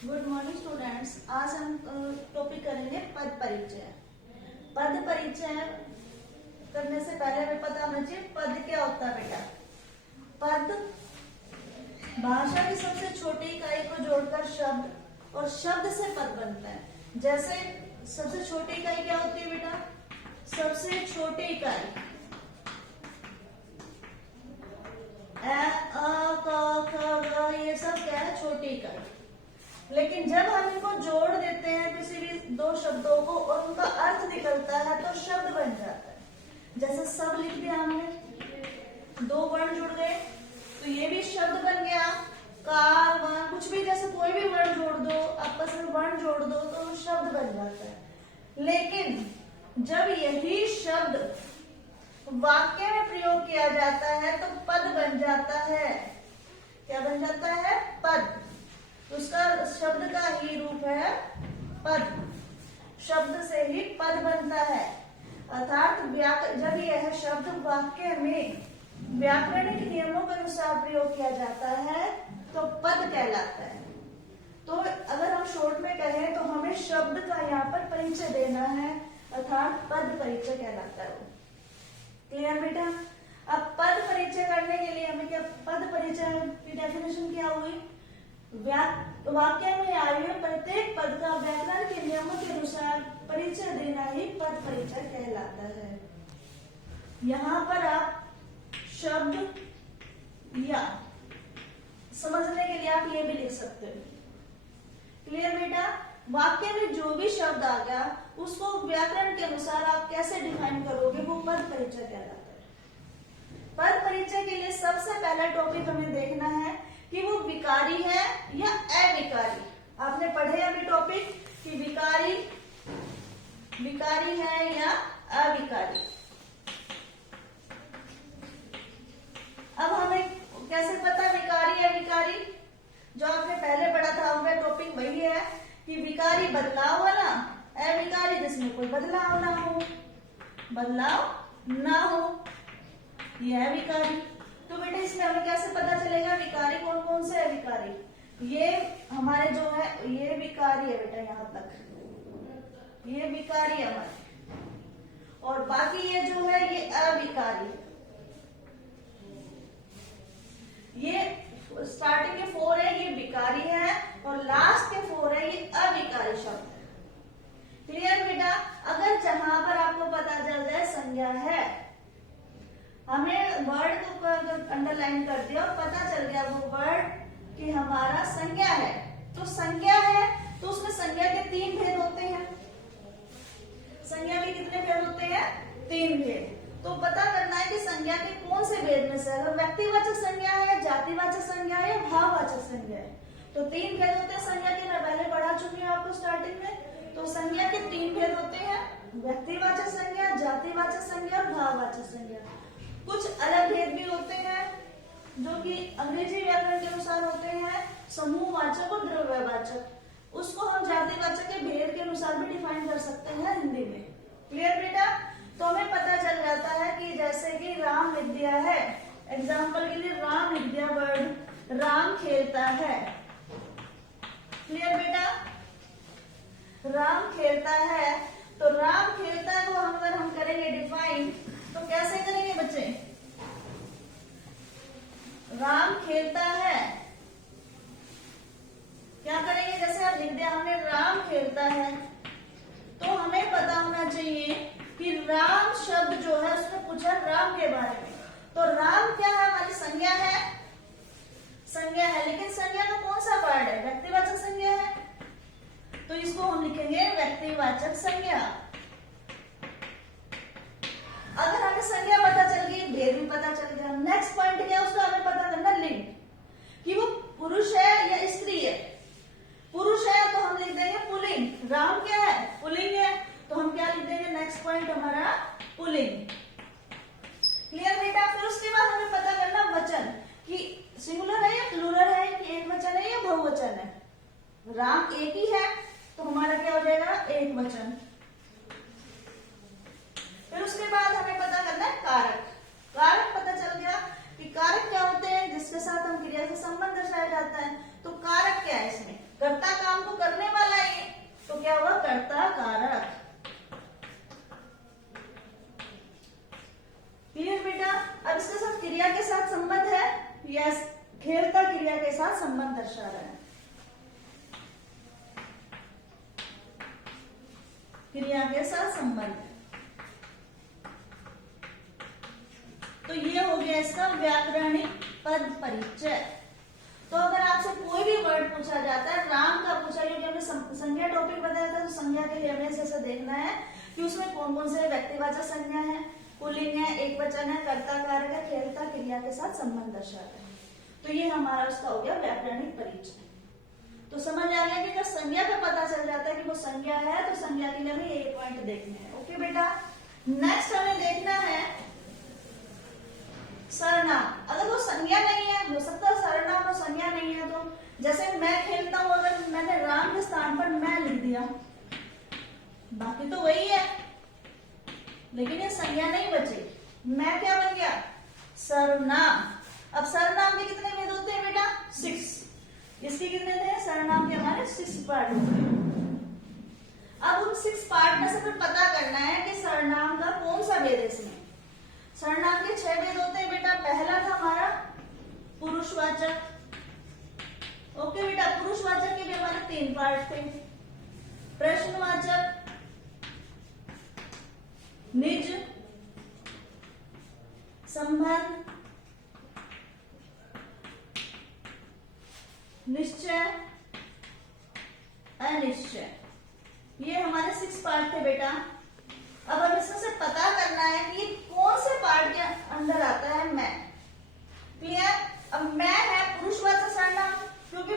Good morning students. आज हम topic करेंगे पद परिचय। पद परिचय करने से पहले हमें पता होना चाहिए पद क्या होता है बेटा। पद भाषा की सबसे छोटी इकाई को जोड़कर शब्द और शब्द से पद बनता है। जैसे सबसे छोटी इकाई क्या होती है बेटा? सबसे छोटी इकाई ये सब क्या है? छोटी इकाई। लेकिन जब हम इनको जोड़ देते हैं किसी भी दो शब्दों को और उनका अर्थ निकलता है तो शब्द बन जाता है। जैसे सब लिख दिया हमने, दो वर्ण जुड़ गए तो ये भी शब्द बन गया। कार वर्ण कुछ भी, जैसे कोई भी वर्ण जोड़ दो, आपस में वर्ण जोड़ दो तो शब्द बन जाता है। लेकिन जब यही शब्द वाक्य में प्रयोग किया जाता है तो पद बन जाता है। क्या बन जाता है? पद। उसका शब्द का ही रूप है पद। शब्द से ही पद बनता है। अर्थात जब यह शब्द वाक्य में व्याकरणिक नियमों के अनुसार प्रयोग किया जाता है तो पद कहलाता है। तो अगर हम शॉर्ट में कहें तो हमें शब्द का यहाँ पर परिचय देना है, अर्थात पद परिचय कहलाता है वो। क्लियर बेटा? अब पद परिचय करने के लिए हमें क्या, पद परिचय की डेफिनेशन क्या हुई? वाक्य में आए हुए प्रत्येक पद का व्याकरण के नियमों के अनुसार परिचय देना ही पद परिचय कहलाता है। यहाँ पर आप शब्द या समझने के लिए आप ये भी लिख सकते हो। क्लियर बेटा? वाक्य में जो भी शब्द आ गया उसको व्याकरण के अनुसार आप कैसे डिफाइन करोगे, वो पद परिचय कहलाता है। पद परिचय के लिए सबसे पहला टॉपिक हमें देखना है कि वो विकारी है या अविकारी। आपने पढ़े अभी टॉपिक कि विकारी है या अविकारी। अब हमें कैसे पता विकारी अविकारी? जो आपने पहले पढ़ा था वह टॉपिक वही है कि विकारी बदलाव वाला, अविकारी जिसमें कोई बदलाव ना हो, यह विकारी। तो बेटे इसमें हमें कैसे पता चलेगा विकारी कौन कौन से है? विकारी ये हमारे जो है, ये विकारी है बेटा, यहां तक ये विकारी है हमारे, और बाकी ये जो है ये अविकारी है। ये स्टार्टिंग के 4 है ये विकारी है और लास्ट के 4 है ये अविकारी शब्द है। क्लियर बेटा? अगर जहां पर आपको पता चल जाए संज्ञा है, हमें वर्ड को अंडरलाइन कर दिया और पता चल गया वो वर्ड कि हमारा संज्ञा है, तो संज्ञा है तो उसमें संज्ञा के 3 भेद होते हैं। संज्ञा के कितने भेद होते हैं? 3 भेद। तो पता करना है कि संज्ञा के कौन से भेद में से, अगर व्यक्तिवाचक संज्ञा है, जातिवाचक संज्ञा है या भाववाचक संज्ञा है। तो 3 भेद होते हैं संज्ञा के, मैं पहले पढ़ा चुकी हूँ आपको स्टार्टिंग में। तो संज्ञा के 3 भेद होते हैं, व्यक्तिवाचक संज्ञा, जातिवाचक संज्ञा और भाववाचक संज्ञा। कुछ अलग भेद भी होते हैं जो कि अंग्रेजी व्याकरण के अनुसार होते हैं, समूहवाचक और द्रव्यवाचक। उसको हम जातिवाचक के भेद के अनुसार भी डिफाइन कर सकते हैं हिंदी में। क्लियर बेटा? तो हमें पता चल जाता है कि जैसे कि राम लिख दिया है, एग्जाम्पल के लिए राम लिख दिया, वर्ड राम खेलता है। क्लियर बेटा? राम खेलता है, तो राम खेलता है को अगर हम करेंगे डिफाइन तो कैसे करेंगे बच्चे? राम खेलता है क्या करेंगे? जैसे आप लिख दिया हमने राम खेलता है, तो हमें पता होना चाहिए कि राम शब्द जो है उसमें पूछा राम के बारे में। तो राम क्या है? हमारी संज्ञा है, संज्ञा है, लेकिन संज्ञा का कौन सा वर्ड है? व्यक्तिवाचक संज्ञा है, तो इसको हम लिखेंगे व्यक्तिवाचक संज्ञा। अगर हमें संज्ञा पता चल गई, भेद भी पता चल गया, नेक्स्ट पॉइंट क्या है उसका हमें पता करना, लिंग, कि वो पुरुष है या स्त्री है। पुरुष है तो हम लिख देंगे पुल्लिंग। राम क्या है? पुल्लिंग है, तो हम क्या लिख देंगे? नेक्स्ट पॉइंट हमारा पुल्लिंग। क्लियर बेटा? फिर उसके बाद हमें पता करना वचन, कि सिंगुलर है या प्लूरल है, कि एक वचन है या बहुवचन है। राम एक ही है तो हमारा क्या हो जाएगा? एक वचन। फिर उसके बाद हमें पता करना है कारक। कारक पता चल गया कि कारक क्या होते हैं, जिसके साथ हम क्रिया से संबंध दर्शाया जाता है। तो कारक क्या है? इसमें कर्ता काम क्रिया के साथ संबंध है। तो ये हो गया इसका व्याकरणिक पद परिचय। तो अगर आपसे कोई भी वर्ड पूछा जाता है, राम का पूछा, क्योंकि हमने संज्ञा टॉपिक बताया था, तो संज्ञा के लिए हमें ऐसे देखना है कि उसमें कौन कौन से व्यक्तिवाचक संज्ञा है, पुल्लिंग है, एकवचन है, कर्ता कारक है, खेलता क्रिया के साथ संबंध दर्शाता है। तो ये हमारा उसका हो गया व्याकरणिक परिचय। तो समझ आ गया कि अगर संज्ञा पे पता चल जाता है कि वो संज्ञा है, तो संज्ञा के लिए हमें ये पॉइंट देखने हैं। ओके बेटा, नेक्स्ट हमें देखना है सर्वनाम। अगर वो संज्ञा नहीं है, हो सकता है सर्वनाम और संज्ञा नहीं है, तो जैसे मैं खेलता हूं, अगर मैंने राम के स्थान पर मैं लिख दिया, बाकी तो वही है, लेकिन ये संज्ञा नहीं बची। मैं क्या बन गया? सर्वनाम। अब सर्वनाम के कितने भेद होते हैं बेटा? 6। इसके कितने थे? सर्वनाम के हमारे 6 पार्ट होते हैं। अब उन 6 पार्ट में से फिर पता करना है कि सर्वनाम का कौन सा भेद है इसमें। सर्वनाम के 6 भेद होते हैं बेटा। पहला था हमारा पुरुषवाचक। ओके बेटा, पुरुषवाचक के भी हमारे 3 पार्ट थे। प्रश्नवाचक, निज, संबंध, निश्चय, अनिश्चय। ये हमारे 6 पार्ट थे बेटा। अब हमें इसमें से पता करना है कि कौन से पार्ट के अंदर आता है मैं। क्लियर? अब मैं है पुरुषवाचक सर्वनाम, क्योंकि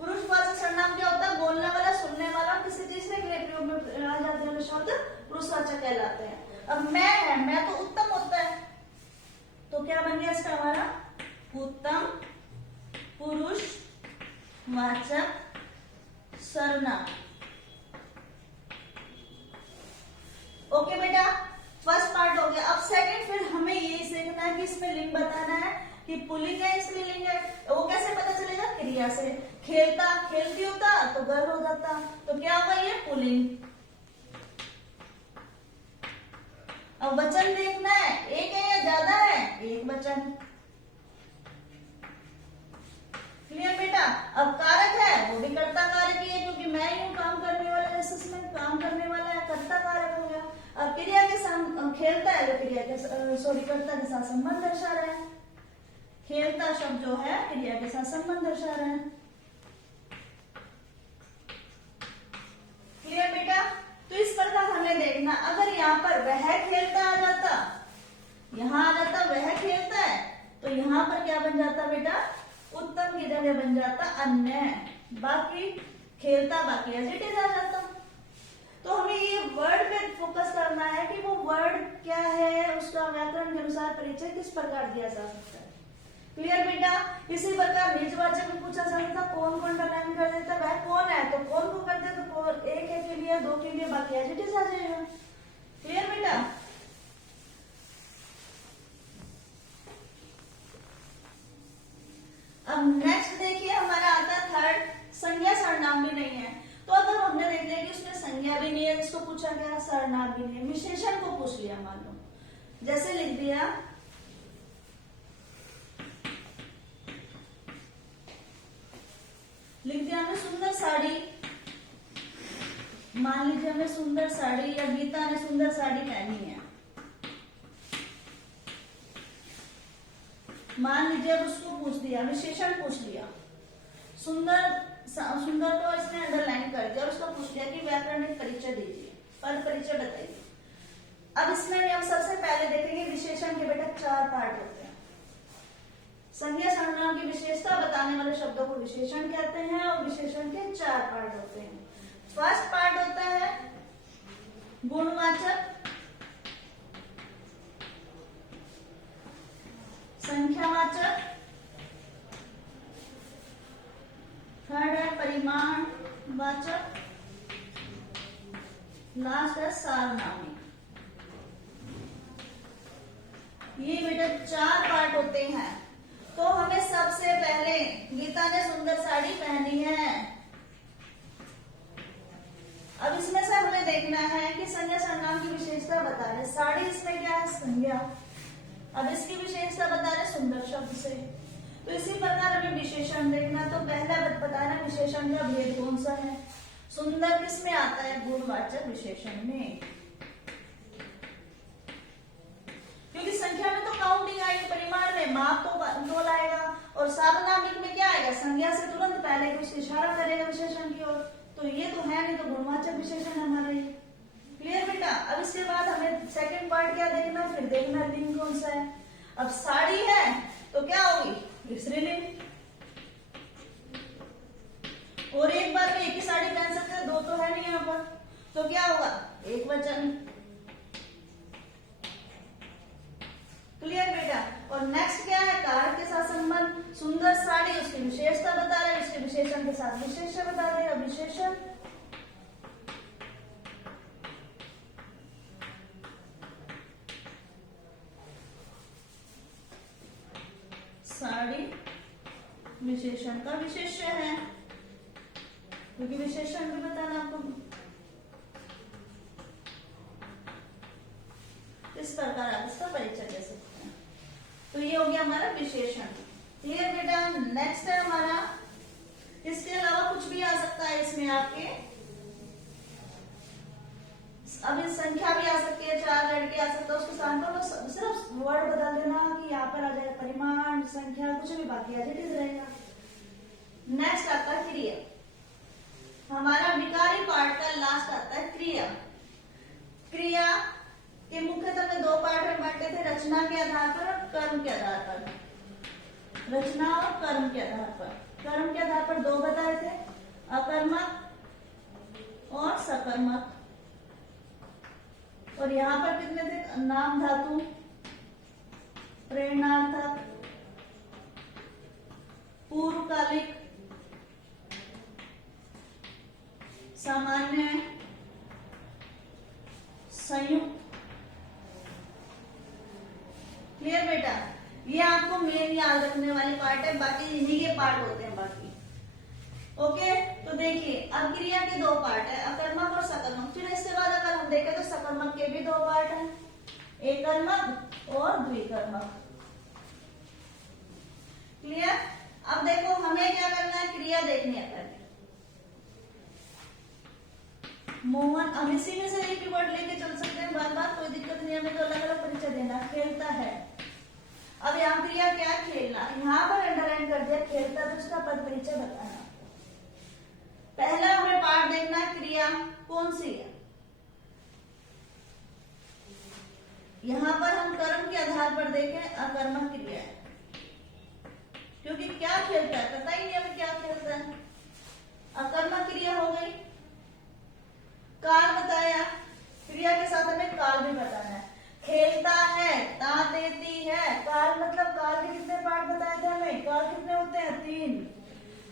पुरुषवाचक सर्वनाम क्या होता है? बोलने वाला, सुनने वाला, किसी चीज के लिए प्रयोग में आ जाते हैं शब्द पुरुषवाचक कहलाते हैं। अब मैं है, मैं तो उत्तम होता है, तो क्या बन गया इसका हमारा? उत्तम पुरुषवाचक सर्वनाम। ओके बेटा, फर्स्ट पार्ट हो गया। अब सेकंड, फिर हमें ये सीखना है कि इसमें लिंग बताना है कि पुल्लिंग है, स्त्रीलिंग है। वो कैसे पता चलेगा? क्रिया से। खेलता, खेलती होता तो गर्भ हो जाता, तो क्या होगा? ये पुल्लिंग। अब वचन देखना है, एक है या ज्यादा है? एक वचन। क्लियर बेटा? अब कारक है, वो भी कर्ता कारक ही है, क्योंकि मैं ही हूं काम करने वाला, जैसे इसमें काम करने वाला है, कर्ता कारक हो गया। अब क्रिया के साथ खेलता है, तो क्रिया के कर्ता के साथ संबंध दर्शा रहा है। खेलता शब्द जो है क्रिया के साथ संबंध दर्शा रहा है। क्लियर बेटा? तो इस प्रकार हमें देखना, अगर यहाँ पर वह खेलता आ जाता, यहाँ आ जाता वह खेलता है, तो यहाँ पर क्या बन जाता बेटा? उत्तम की जगह बन जाता अन्य, बाकी खेलता बाकी एज इट इज आ जाता। तो हमें ये वर्ड पे फोकस करना है कि वो वर्ड क्या है, उसका व्याकरण के अनुसार परिचय किस प्रकार दिया जा सकता है। क्लियर बेटा? इसी प्रकार निजवाचक में पूछा जा सकता, कौन कौन डलाइन कर देता, वह कौन है, तो कौन को करते, तो एक है के लिए, 2 के लिए, बाकी एज इट इज आ जाएगा। क्लियर बेटा? अब नेक्स्ट देखिए, हमारा आता है थर्ड, संज्ञा सर्वनाम भी नहीं है। तो अगर हमने देख लिया कि उसमें संज्ञा भी नहीं है, जिसको पूछा गया, सर्वनाम भी नहीं है, विशेषण को पूछ लिया, मान लो जैसे लिख दिया हमने सुंदर साड़ी, मान लीजिए हमने सुंदर साड़ी, या गीता ने सुंदर साड़ी पहनी है, मान लीजिए अब उसको पूछ दिया, विशेषण पूछ लिया, सुंदर को इसने अंडरलाइन कर दिया और उसको पूछ लिया कि व्याकरणिक परिचय दीजिए, पद परिचय बताइए। अब इसमें भी हम सबसे पहले देखेंगे विशेषण के बेटा 4 पार्ट होते हैं। संज्ञा सर्वनाम की विशेषता बताने वाले शब्दों को विशेषण कहते हैं, और विशेषण के 4 पार्ट होते हैं। फर्स्ट पार्ट होता है गुणवाचक, संख्यावाचक, थर्ड है परिमाण वाचक, लास्ट है सारनामी। ये बेटा 4 पार्ट होते हैं। तो हमें सबसे पहले, गीता ने सुंदर साड़ी पहनी है, अब इसमें से हमें देखना है कि संज्ञा सर्वनाम की विशेषता बता रहे। साड़ी इसमें क्या है? संज्ञा। अब इसकी विशेषता बता रहे सुंदर शब्द से। तो इसी प्रकार हमें विशेषण देखना, तो पहला बताना विशेषण का भेद कौन सा है। सुंदर किस में आता है? गुणवाचक विशेषण में। क्योंकि संख्या में तो काउंटिंग आएगी, परिमाण में माप तो लाएगा, और सार्वनामिक में क्या आएगा? संज्ञा से तुरंत पहले कुछ इशारा करेगा विशेषण की ओर। तो ये तो है नहीं, तो गुणवाचक विशेषण हमारा ये। क्लियर बेटा? अब इसके बाद हमें सेकंड पार्ट क्या देखना, फिर देखना लिंग कौन सा है। अब साड़ी है तो क्या होगी? स्त्रीलिंग। और एक बार में एक ही साड़ी पहन सकते हैं, दो तो है नहीं यहाँ पर, तो क्या होगा? एक वचन। क्लियर बेटा? और नेक्स्ट क्या है? कारक के साथ संबंध। सुंदर साड़ी उसकी विशेषता बता रहे, उसके विशेषण के साथ विशेषण बता रहे। अब विशेषण साड़ी विशेषण का विशेष्य है, क्योंकि विशेषण भी बताना आपको। इस प्रकार आप इसका परिचय दे सकते हैं। तो ये हो गया हमारा विशेषण। क्लियर बेटा? नेक्स्ट है हमारा, इसके अलावा कुछ भी आ सकता है इसमें आपके। अभी संख्या भी आ सकती है, 4 लड़के आ सकते हैं, उसके साथ तो सिर्फ वर्ड बदल देना कि यहाँ पर आ जाएगा परिमाण, संख्या, कुछ भी, बाकी एडिटिव रहेगा। नेक्स्ट आता है क्रिया। हमारा विकारी पार्ट का लास्ट आता है क्रिया। क्रिया के मुख्यतः में 2 पार्ट में बांटे थे, रचना के आधार पर और कर्म के आधार पर। रचना और कर्म के आधार पर। कर्म के आधार पर 2 बताए थे, अकर्मक और सकर्मक। और यहाँ पर कितने थे? नाम धातु, प्रेरणार्थक, पूर्वकालिक, सामान्य, संयुक्त। क्लियर बेटा? ये आपको मेन याद रखने वाली पार्ट है, बाकी इन्हीं के पार्ट होते हैं बाकी। ओके, तो देखिए अब क्रिया के 2 पार्ट है, अकर्मक और सकर्मक। फिर इसके बाद अगर हम देखें तो सकर्मक के भी 2 पार्ट हैं, एकर्मक और द्विकर्मक। क्लियर? अब देखो हमें क्या करना है, क्रिया देखनी है पहले। मोहन, हम इसी में से एक ही वर्ड लेके चल सकते हैं बार बार, कोई दिक्कत नहीं, हमें तो अलग अलग परिचय देना। खेलता है, अब यहाँ क्रिया क्या? खेलना। यहाँ पर अंडरलाइन कर दिया खेलता, तो उसका पद परिचय बताना। पहला हमें पार्ट देखना है, क्रिया कौन सी है। यहाँ पर हम कर्म के आधार पर देखें, अकर्मक क्रिया है, क्योंकि क्या खेलता है पता ही नहीं हमें क्या खेलता है। अकर्मक क्रिया हो गई। काल बताया, क्रिया के साथ हमें काल भी बताना है। खेलता है, ता देती है, काल मतलब काल के कितने पार्ट बताए थे हमें? काल कितने होते हैं? 3।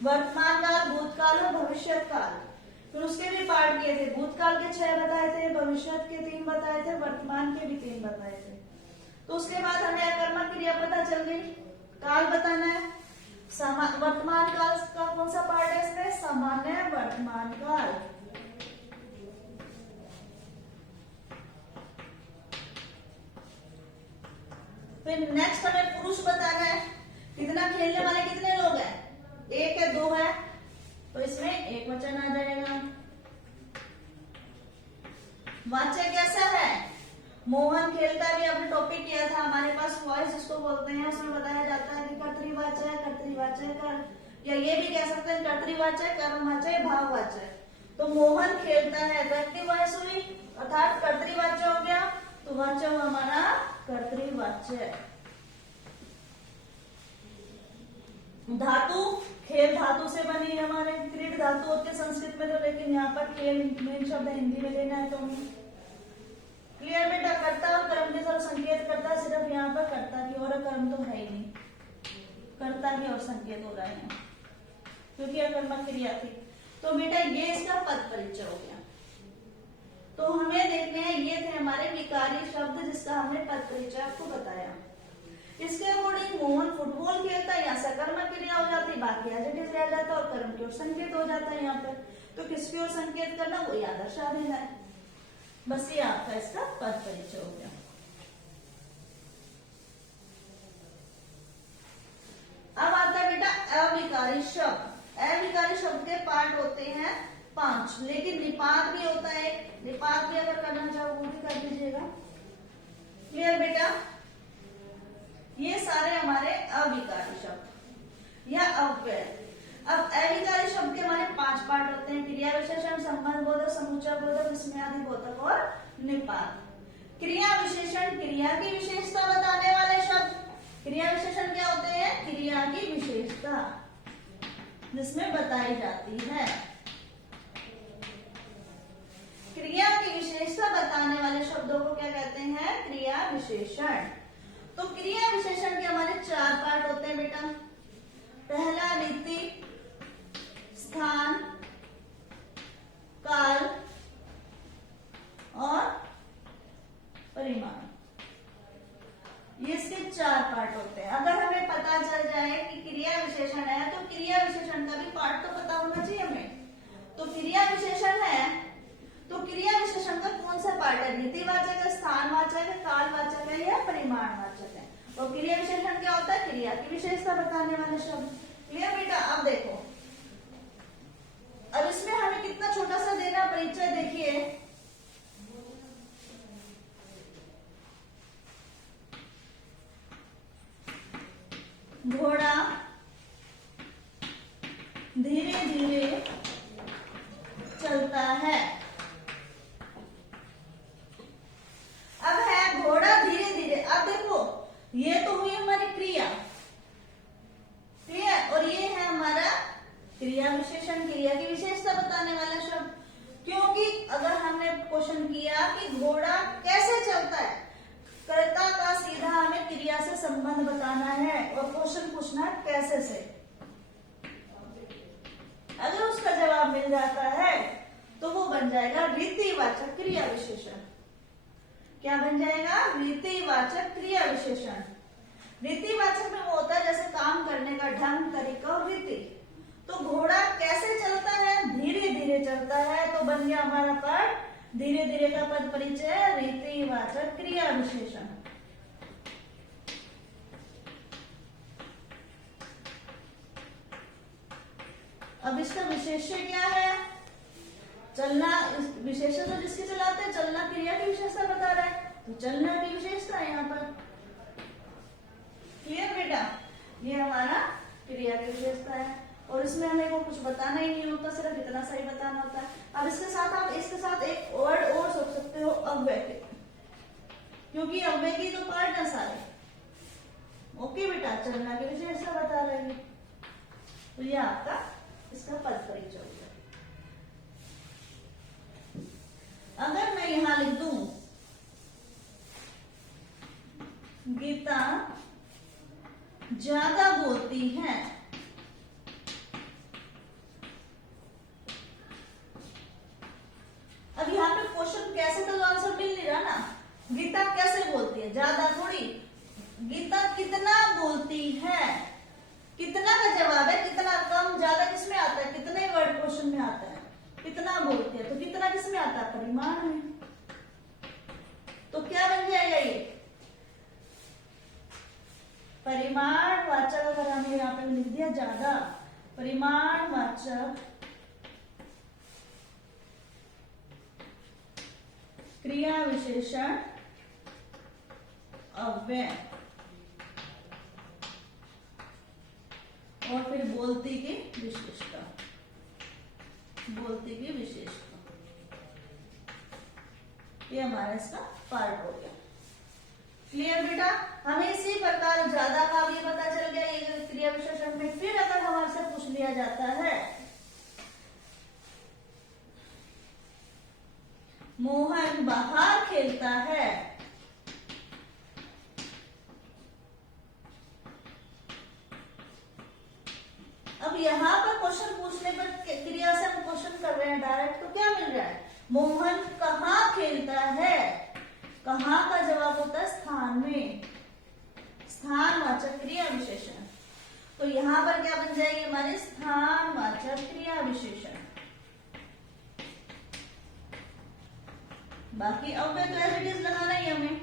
वर्तमान काल, भूतकाल और भविष्य काल। फिर उसके भी पार्ट किए थे, भूतकाल के 6 बताए थे, भविष्य के 3 बताए थे, वर्तमान के भी 3 बताए थे। तो उसके बाद हमें अकर्मक क्रिया पता चल गई, काल बताना है। वर्तमान काल का कौन सा पार्ट है इसमें? सामान्य वर्तमान काल। फिर नेक्स्ट हमें पुरुष बताना है, कितना खेलने वाले कितने लोग हैं? 1 है, 2 है, तो इसमें एक वचन आ जाएगा। वाच्य कैसा है? मोहन खेलता भी आपने टॉपिक किया था हमारे पास, वॉइस जिसको बोलते हैं, उसमें बताया जाता है कि कर्तृवाच्य है, कर्तृवाच्य कर, या ये भी कह सकते हैं कर्तृवाच्य, कर्मवाच्य, भाववाच्य। तो मोहन खेलता है, व्यक्ति वॉइस हुई अर्थात कर्तृवाच्य हो गया, तो वाच्य हुआ हमारा कर्तृवाच्य। धातु, खेल धातु से बनी है हमारे, क्रीड धातु होते हैं संस्कृत में, तो लेकिन यहाँ पर खेल मेन शब्द हिंदी में लेना है तो हमें। क्लियर बेटा? कर्ता और कर्म के साथ संकेत करता है, सिर्फ यहाँ पर कर्ता की, और कर्म तो है ही नहीं, कर्ता की और संकेत हो रहे हैं क्योंकि अकर्मक क्रिया थी। तो बेटा ये इसका पद परिचय हो गया। तो हमें देखने हैं, ये थे हमारे विकारी शब्द जिसका हमने पद परिचय आपको बताया। इसके अकॉर्डिंग मोहन फुटबॉल खेलता है, यहाँ सकर्मक क्रिया हो जाती है, बाकी एडजेक्टिव रह जाता है और कर्म की ओर संकेत हो जाता है। यहाँ पर तो किसकी ओर संकेत करना, वो याद दर्शा देना है। बस ये आपका इसका पद परिचय हो गया। अब आता है बेटा अविकारी शब्द। अविकारी शब्द के पार्ट होते हैं 5, लेकिन निपात भी होता है, निपात भी अगर करना चाहो वो भी कर दीजिएगा। क्लियर बेटा? ये सारे हमारे अविकारी शब्द या अव्यय। अब अविकारी शब्द के हमारे 5 पार्ट होते हैं, क्रिया विशेषण, संबंध बोधक, समुच्चय बोधक, विस्मयादि बोधक और निपात। क्रिया विशेषण क्रिया की विशेषता बताने वाले शब्द। क्रिया विशेषण क्या होते हैं? क्रिया की विशेषता जिसमें बताई जाती है। क्रिया की विशेषता बताने वाले शब्दों को क्या कहते हैं? क्रिया विशेषण। तो क्रिया विशेषण के हमारे 4 पार्ट होते हैं बेटा। पहला रीति, स्थान, काल और परिमाण। ये इसके 4 पार्ट होते हैं। अगर हमें पता चल जाए कि क्रिया विशेषण है तो क्रिया विशेषण का भी पार्ट तो पता होना चाहिए हमें। तो क्रिया विशेषण है तो क्रिया विशेषण का कौन सा पार्ट है? रीतिवाचक है, स्थानवाचक है, कालवाचक है या परिमाणवाचक है? तो क्रिया विशेषण क्या होता है? क्रिया की विशेषता बताने वाले शब्द। क्लियर बेटा? अब देखो, अब इसमें हमें कितना छोटा सा देना परिचय, देखिए घोड़ा धीरे धीरे चलता है। अब है घोड़ा धीरे धीरे। अब देखो ये तो हुई हमारी क्रिया, क्लियर, और ये है हमारा क्रिया विशेषण, क्रिया की विशेषता बताने वाला शब्द। क्योंकि अगर हमने क्वेश्चन किया कि घोड़ा कैसे चलता है, कर्ता का सीधा हमें क्रिया से संबंध बताना है और क्वेश्चन पूछना है कैसे से। अगर उसका जवाब मिल जाता है तो वो बन जाएगा रीतिवाचक क्रिया विशेषण। क्या बन जाएगा? रीतिवाचक क्रिया विशेषण। रीतिवाचक में वो होता है जैसे काम करने का ढंग, तरीका और रीति। तो घोड़ा कैसे चलता है? धीरे धीरे चलता है। तो बन गया हमारा पाठ धीरे धीरे का पद परिचय, रीतिवाचक क्रिया विशेषण। अब इसका विशेष्य क्या है? चलना। विशेषण तो जिसके चलाते हैं, चलना क्रिया की विशेषता बता रहा है, तो चलना की विशेषता है यहाँ पर। क्लियर बेटा? ये हमारा क्रिया की विशेषता है और इसमें हमें को कुछ बताना ही नहीं होता, सिर्फ इतना सही बताना होता है। अब इसके साथ आप इसके साथ एक वर्ड और सोच सकते हो, अव्यय के, क्योंकि अव्यय की तो पार्ट है सारे। ओके बेटा? चलना की विशेषता बता रहे हैं, तो ये आपका इसका पद परिचय होगा। अगर मैं यहां लिख दूं गीता ज्यादा बोलती है, अब यहाँ पे क्वेश्चन कैसे तो आंसर मिल नहीं रहा ना। गीता कैसे बोलती है? ज्यादा थोड़ी। गीता कितना बोलती है? कितना का जवाब है, कितना कम ज्यादा किसमें आता है? कितने वर्ड क्वेश्चन में आता है? कितना बोलती है, तो कितना किसमें आता है? परिमाण में। तो क्या बन जाएगा ये? परिमाणवाचक। अगर हमने यहाँ पे लिख दिया ज्यादा, परिमाणवाचक क्रिया विशेषण अव्यय, और फिर बोलती की विशेषता। बोलती की विशेषता, ये हमारा इसका पार्ट हो गया। क्लियर बेटा? हमें इसी प्रकार ज्यादा का भी पता चल गया ये क्रिया विशेषण में। फिर अगर हमारे से पूछ लिया जाता है मोहन बाहर खेलता है, अब यहाँ पर क्वेश्चन पूछने पर क्रिया से हम क्वेश्चन कर रहे हैं डायरेक्ट, तो क्या मिल रहा है? मोहन कहाँ खेलता है। कहाँ का जवाब होता है स्थान में, स्थानवाचक क्रिया विशेषण। तो यहाँ पर क्या बन जाएगी हमारी स्थानवाचक क्रिया विशेषण। बाकी अव्यय तो एज इट इज लगाना ही हमें,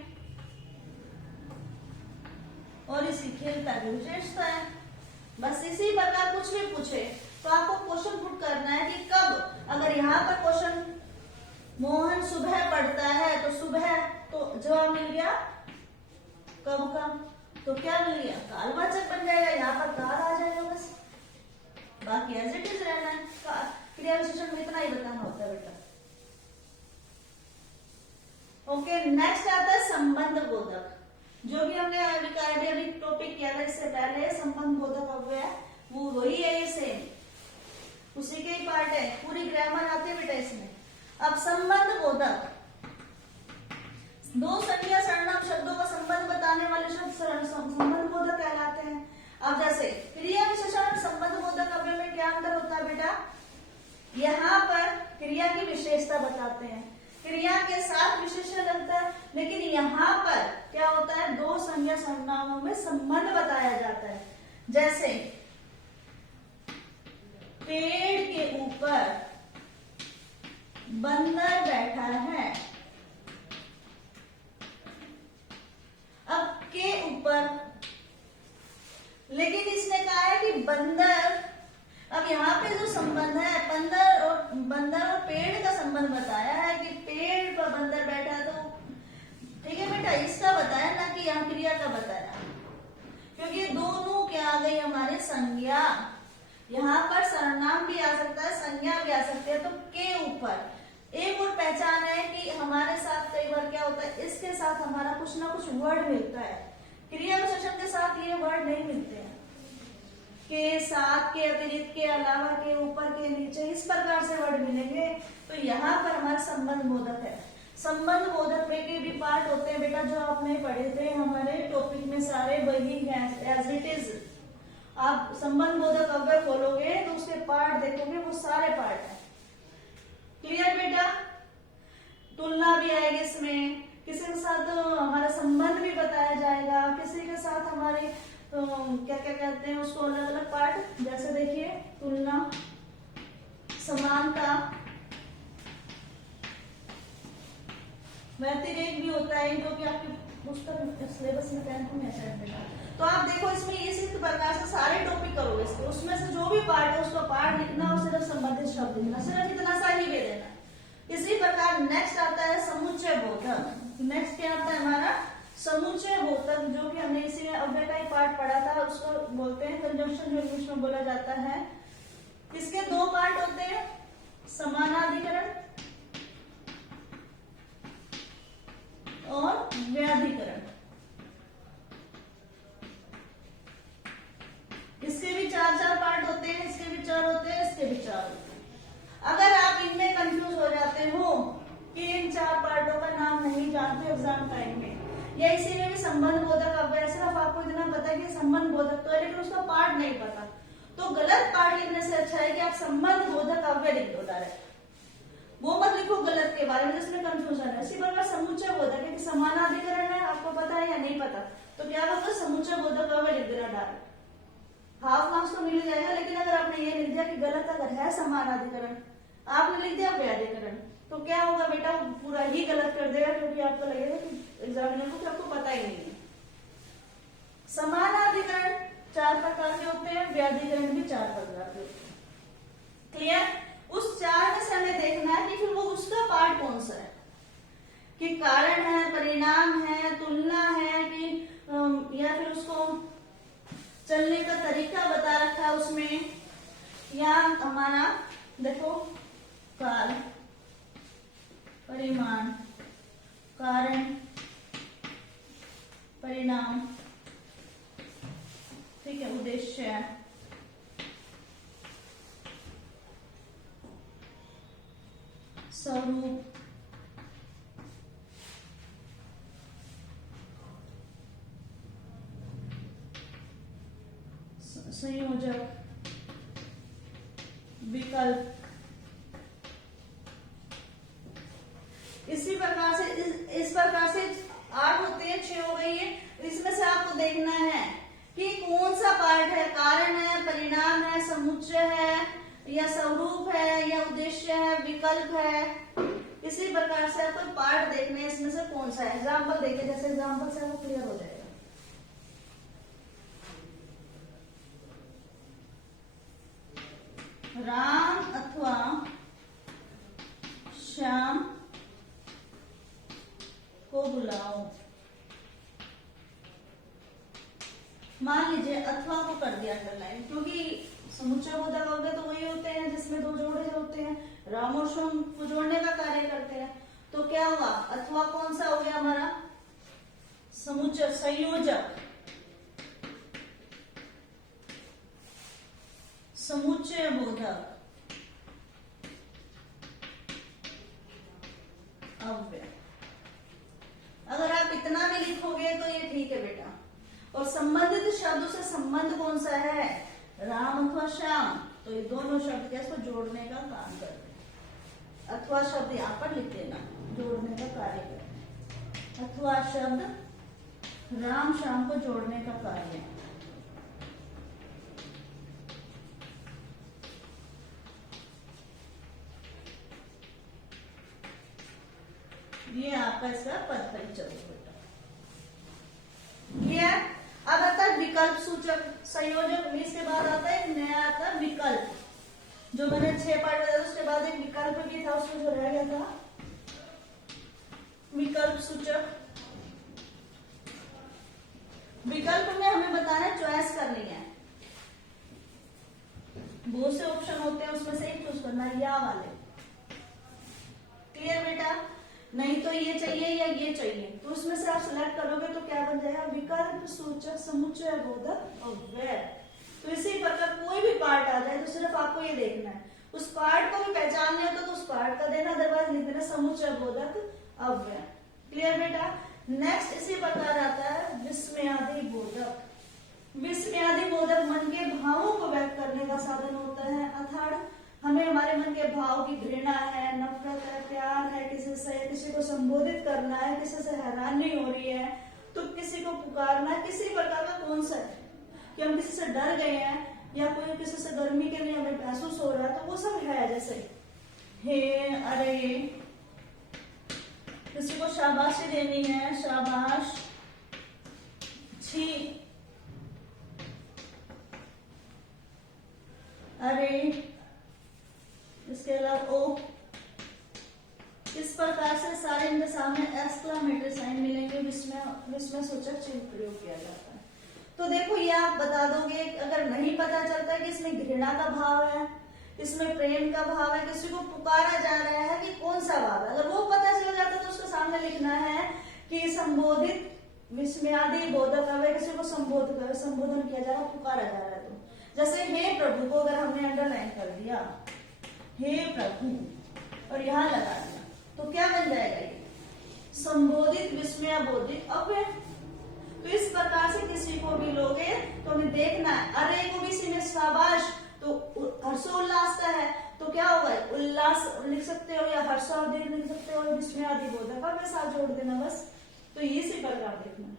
और इसी खेलता की विशेषता है। बस इसी प्रकार कुछ भी पूछे तो आपको क्वेश्चन पुट करना है कि कब, अगर यहाँ यहाँ पर क्वेश्चन मोहन सुबह पढ़ता है, तो सुबह तो जवाब मिल गया कब का, तो क्या मिल गया कालवाचक बन जाएगा, यहाँ पर काल आ जाएगा बस, बाकी एज इट इज रहना है। क्रिया विशेषण में इतना ही बताना होता है बेटा। ओके, नेक्स्ट आता है संबंध बोधक, जो भी हमने अभी टॉपिक किया था इससे पहले। संबंध बोधक अव्यय वो वही है, ये सेम उसी के ही पार्ट है, पूरी ग्रामर आती है बेटा इसमें। अब संबंध बोधक, दो संज्ञा सर्वनाम शब्दों का संबंध बताने वाले शब्द संबंध बोधक कहलाते हैं। अब जैसे क्रिया विशेषण और संबंध बोधक अव्यय में क्या अंतर होता है बेटा, यहाँ पर क्रिया की विशेषता बताते हैं, क्रिया के साथ विशेषण लगता है, लेकिन यहाँ पर क्या होता है, दो संज्ञा सर्वनामों में संबंध बताया जाता है। जैसे पेड़ के ऊपर बंदर बैठा है, अब के ऊपर, लेकिन इसने कहा है कि बंदर, अब यहाँ पे जो संबंध है बंदर और पेड़ का संबंध बताया है कि पेड़ पर बंदर बैठा, तो ठीक है बेटा इसका बताया ना कि यहाँ क्रिया का बताया, क्योंकि दोनों क्या आ गई हमारे संज्ञा, यहाँ पर सर्वनाम भी आ सकता है संज्ञा भी आ सकती है। तो के ऊपर एक और पहचान है कि हमारे साथ कई बार क्या होता है, इसके साथ हमारा कुछ ना कुछ वर्ड मिलता है, क्रिया विशेषण के साथ ये वर्ड नहीं मिलते हैं, के साथ, के अतिरिक्त, के अलावा, के ऊपर, के नीचे, इस प्रकार से वर्ड मिलेंगे। तो यहाँ पर हमारा संबंध बोधक है। संबंध बोधक में के भी पार्ट होते हैं बेटा, जो आपने पढ़े थे हमारे टॉपिक में, सारे वही हैं एज इट इज। आप संबंध बोधक अव्यय खोलोगे तो उसके पार्ट देखोगे, वो सारे पार्ट है। क्लियर बेटा? तुलना भी आएगी इसमें, किसी के साथ हमारा संबंध भी बताया जाएगा, किसी के साथ हमारे क्या क्या कहते हैं उसको, अलग अलग पार्ट। जैसे देखिए तुलना, समानता, व्यतिरेक भी होता है, जो कि आपके पुस्तक सिलेबस में 10th में है। तो आप देखो इसमें इसी प्रकार से सारे टॉपिक करोगे इसके, उसमें से जो भी पार्ट है उसका पार्ट लिखना और सिर्फ संबंधित शब्द लिखना, सिर्फ इतना सा ही दे देना। इसी प्रकार नेक्स्ट आता है समुच्चय बोधक। नेक्स्ट क्या आता है हमारा समुच्चय बोधक, जो कि हमने इसी में अव्यय का ही पार्ट पढ़ा था, उसको बोलते हैं कंजंक्शन, जो इंग्लिश में बोला जाता है। इसके दो पार्ट होते हैं, समानाधिकरण और व्याधिकरण। इसके भी चार चार पार्ट होते हैं, इसके भी चार होते हैं, इसके भी चार होते हैं। अगर आप इनमें कंफ्यूज हो जाते हो कि इन चार पार्टों का नाम नहीं जानते एग्जाम टाइम में, या इसी में भी संबंध बोधक अव्यय, सिर्फ आपको इतना पता है कि संबंध बोधक तो है लेकिन उसका पार्ट नहीं पता, तो गलत पार्ट लिखने से अच्छा है कि आप संबंध बोधक अव्यय लिख दो डायरेक्ट, वो मत लिखो गलत के बारे में जिसमें कंफ्यूजन है। इसी प्रकार समुच्चय बोधक है कि समानाधिकरण है, आपको पता है या नहीं पता, तो क्या करोगे समुच्चय बोधक अव्यय लिख देना डायरेक्ट, हाफ मार्क्स तो मिल जाएगा। लेकिन अगर आपने ये लिख दिया कि गलत अगर है समानाधिकरण, आपने लिख दिया व्याधिकरण, तो क्या होगा बेटा, पूरा ही गलत कर देगा, क्योंकि आपको लगेगा कि एग्जामिनर को आपको पता ही नहीं है। समानाधिकरण चार प्रकार के होते हैं, व्याधिकरण भी चार प्रकार के होते हैं। क्लियर? उस चार में से हमें देखना है कि फिर वो उसका पार्ट कौन सा है, कि कारण है, परिणाम है, तुलना है, कि या फिर उसको चलने का तरीका बता रखा है उसमें, या हमारा देखो काल, परिमाण, कारण, परिणाम, ठीक है, उद्देश्य, स्वरूप, संयोजक, विकल्प। इसी प्रकार से इस प्रकार से 8 होते हैं, 6 हो गई है। इसमें से आपको देखना है कि कौन सा पार्ट है, कारण है, परिणाम है, समुच्चय है, या स्वरूप है, या उद्देश्य है, विकल्प है। इसी प्रकार से आपको पार्ट देखने हैं, इसमें से कौन सा है। एग्जाम्पल देखिए, जैसे एग्जाम्पल से आपको क्लियर हो जाएगा। राम अथवा श्याम को बुलाओ। मान लीजिए अथवा को कर दिया अंडरलाइन, क्योंकि समुच्चय बोधक हो गए तो वही होते हैं जिसमें दो जोड़े होते हैं, राम और श्याम को जोड़ने का कार्य करते हैं। तो क्या हुआ, अथवा कौन सा हो गया हमारा समुच्चय संयोजक, समुच्चय बोधक अव्यय। अगर आप इतना भी लिखोगे तो ये ठीक है बेटा। और संबंधित शब्द से संबंध कौन सा है, राम अथवा श्याम, तो ये दोनों शब्द क्या इसको जोड़ने का काम करते हैं। अथवा शब्द यहाँ पर लिख देना, जोड़ने का कार्य करते हैं। अथवा शब्द राम श्याम को जोड़ने का कार्य है। ये आपका इसका पद परिचय बेटा। क्लियर। अब आता है विकल्प सूचक संयोजक, इसके बाद आता है एक नया आता है विकल्प। जो मैंने 6 पार्ट बताया उसके बाद एक विकल्प भी था, उसमें जो रह गया था विकल्प सूचक। विकल्प में हमें बताना है, चॉइस करनी है। बहुत से ऑप्शन होते हैं, उसमें से एक चूज करना है, या वाले। क्लियर बेटा। नहीं तो ये चाहिए या ये चाहिए, तो उसमें से आप सिलेक्ट करोगे तो क्या बन जाएगा, विकल्प सूचक समुच्चय बोधक अव्यय। तो इसी प्रकार कोई भी पार्ट आ जाए तो सिर्फ आपको ये देखना है, उस पार्ट को भी पहचानना है तो उस पार्ट का देना, अदरवाइज लिख देना समुच्चय बोधक अव्यय। क्लियर बेटा। नेक्स्ट इसी प्रकार आता है विस्मयादि बोधक। विस्मयादि बोधक मन के भावों को व्यक्त करने का साधन होता है, अर्थात हमें हमारे मन के भाव की घृणा है, नफरत है, प्यार है किसी से, किसी को संबोधित करना है, किसी से हैरानी हो रही है तो किसी को पुकारना है, किसी प्रकार का कौन सा है कि हम किसी से डर गए हैं या कोई किसी से गर्मी के लिए हमें महसूस हो रहा है, तो वो सब है। जैसे हे, अरे, किसी को शाबाशी देनी है, शाबाश, छी, अरे, इसके अलावा ओ। इस प्रकार से सारे इनके सामने एक्सक्लेमेटरी साइन मिलेंगे, विस्मय सूचक चिन्ह प्रयोग किया जाता है। तो देखो ये आप बता दोगे, अगर नहीं पता चलता है कि इसमें घृणा का भाव है, इसमें प्रेम का भाव है, किसी को पुकारा जा रहा है कि कौन सा भाव है, अगर वो पता चल जाता है तो उसके सामने लिखना है कि संबोधित विस्मयादि बोधक अव्यय, किसी को संबोधन किया जा रहा है, पुकारा जा रहा है। तो जैसे हे प्रभु को अगर हमने अंडरलाइन कर दिया, हे प्रभु, और यहां लगा दिया, तो क्या बन जाएगा, ये संबोधित विस्मय बोधित अव्यय। तो इस प्रकार से किसी को भी लोगे तो हमें देखना है, अरे को भी इसी में शाबाश, तो हर्षोल्लास का है तो क्या होगा, उल्लास लिख सकते हो या हर्षादि लिख सकते हो, विस्मय आदि बोधक का मैं साथ जोड़ देना बस। तो ये इसी प्रकार देखना।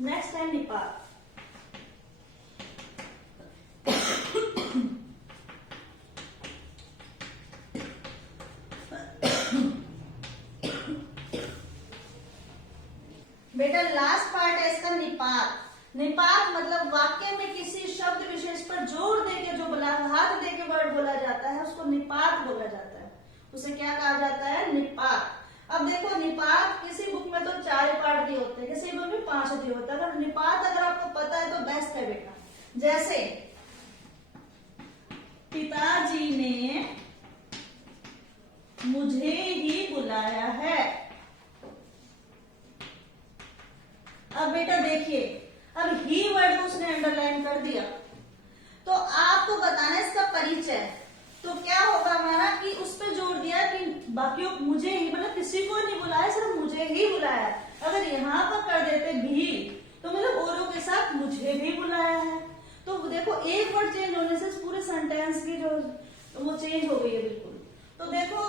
नेक्स्ट है निपात। बेटा लास्ट पार्ट है इसका निपात। निपात मतलब वाक्य में किसी शब्द विशेष पर जोर देके जो बोला, हाथ देके वर्ड बोला जाता है उसको निपात बोला जाता है। उसे क्या कहा जाता है, निपात। अब देखो निपात किसी बुक में तो 4 पार्ट दिए होते हैं, किसी बुक में 5 दिए होते हैं। अगर निपात अगर आपको पता है तो बेस्ट है बेटा। जैसे पिताजी ने मुझे ही बुलाया है। अब बेटा देखिए, अब ही वर्ड को उसने अंडरलाइन कर दिया, तो आपको बताना है इसका परिचय। तो क्या होगा हमारा कि उस पर जोड़ दिया कि बाकियों मुझे ही, मतलब किसी को नहीं बुलाया, सिर्फ मुझे ही बुलाया। अगर यहाँ पर कर देते भी तो मतलब औरों के साथ मुझे भी बुलाया है। तो देखो एक वर्ड चेंज होने से पूरे सेंटेंस की जो तो वो चेंज हो गई है बिल्कुल। तो देखो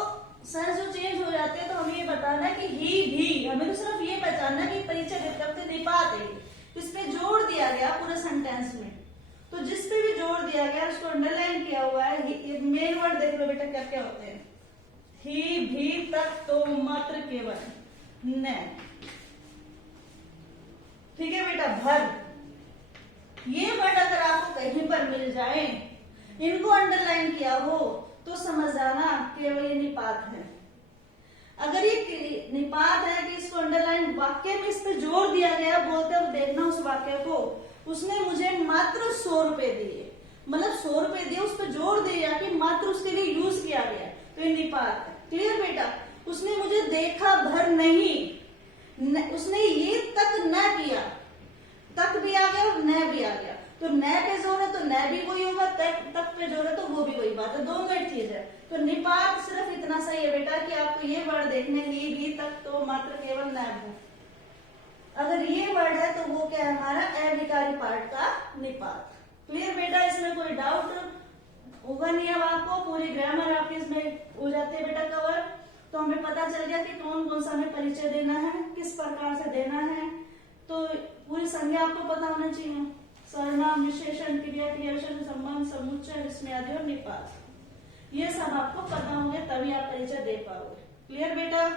सेंस जो चेंज हो जाते हैं तो हमें ये बताना है कि ही भी, हमें तो सिर्फ ये पहचानना है कि परिचय देते निपात है, इस पे जोड़ दिया गया पूरे सेंटेंस में। तो जिस पे भी जोड़ दिया गया उसको अंडरलाइन किया हुआ है। मेन वर्ड देख लो बेटा क्या क्या होते हैं, ही भी तक तो मात्र केवल न, ठीक है बेटा। भर, ये वर्ड अगर आपको कहीं पर मिल जाए इनको अंडरलाइन किया हो तो समझ जाना केवल ये निपात है। अगर ये निपात है कि इसको अंडरलाइन वाक्य में इस पे जोर दिया गया, बोलते और देखना उस वाक्य को, उसने मुझे मात्र 100 रुपए दिए, मतलब 100 रुपए दिए, उस पर जोर दिया कि मात्र उसके लिए यूज किया गया, तो ये निपात है। क्लियर बेटा? उसने मुझे देखा भर नहीं, उसने ये तक न किया, तक भी आ गया और न भी आ गया, तो न पे जोर है तो न भी वही होगा, तक पे जोर है तो वो भी वही बात है, दोनों एक चीज है। तो निपात सिर्फ इतना सही है बेटा कि आपको ये वर्ड देखने लिए भी तक तो मात्र केवल न हो। अगर ये वर्ड है तो वो क्या है हमारा अविकारी पार्ट का निपात। क्लियर बेटा? इसमें कोई डाउट होगा नहीं। अब आपको पूरी ग्रामर आपकी इसमें हो जाती है बेटा कवर, तो हमें पता चल गया कि कौन कौन सा हमें परिचय देना है, किस प्रकार से देना है। तो पूरी संज्ञा आपको पता होना चाहिए, सर्वनाम, विशेषण, क्रिया, क्रियाविशेषण, संबंध, समुच्चय, विस्मय आदि और निपात, ये सब आपको पता होंगे तभी आप परिचय दे पाओगे। क्लियर बेटा?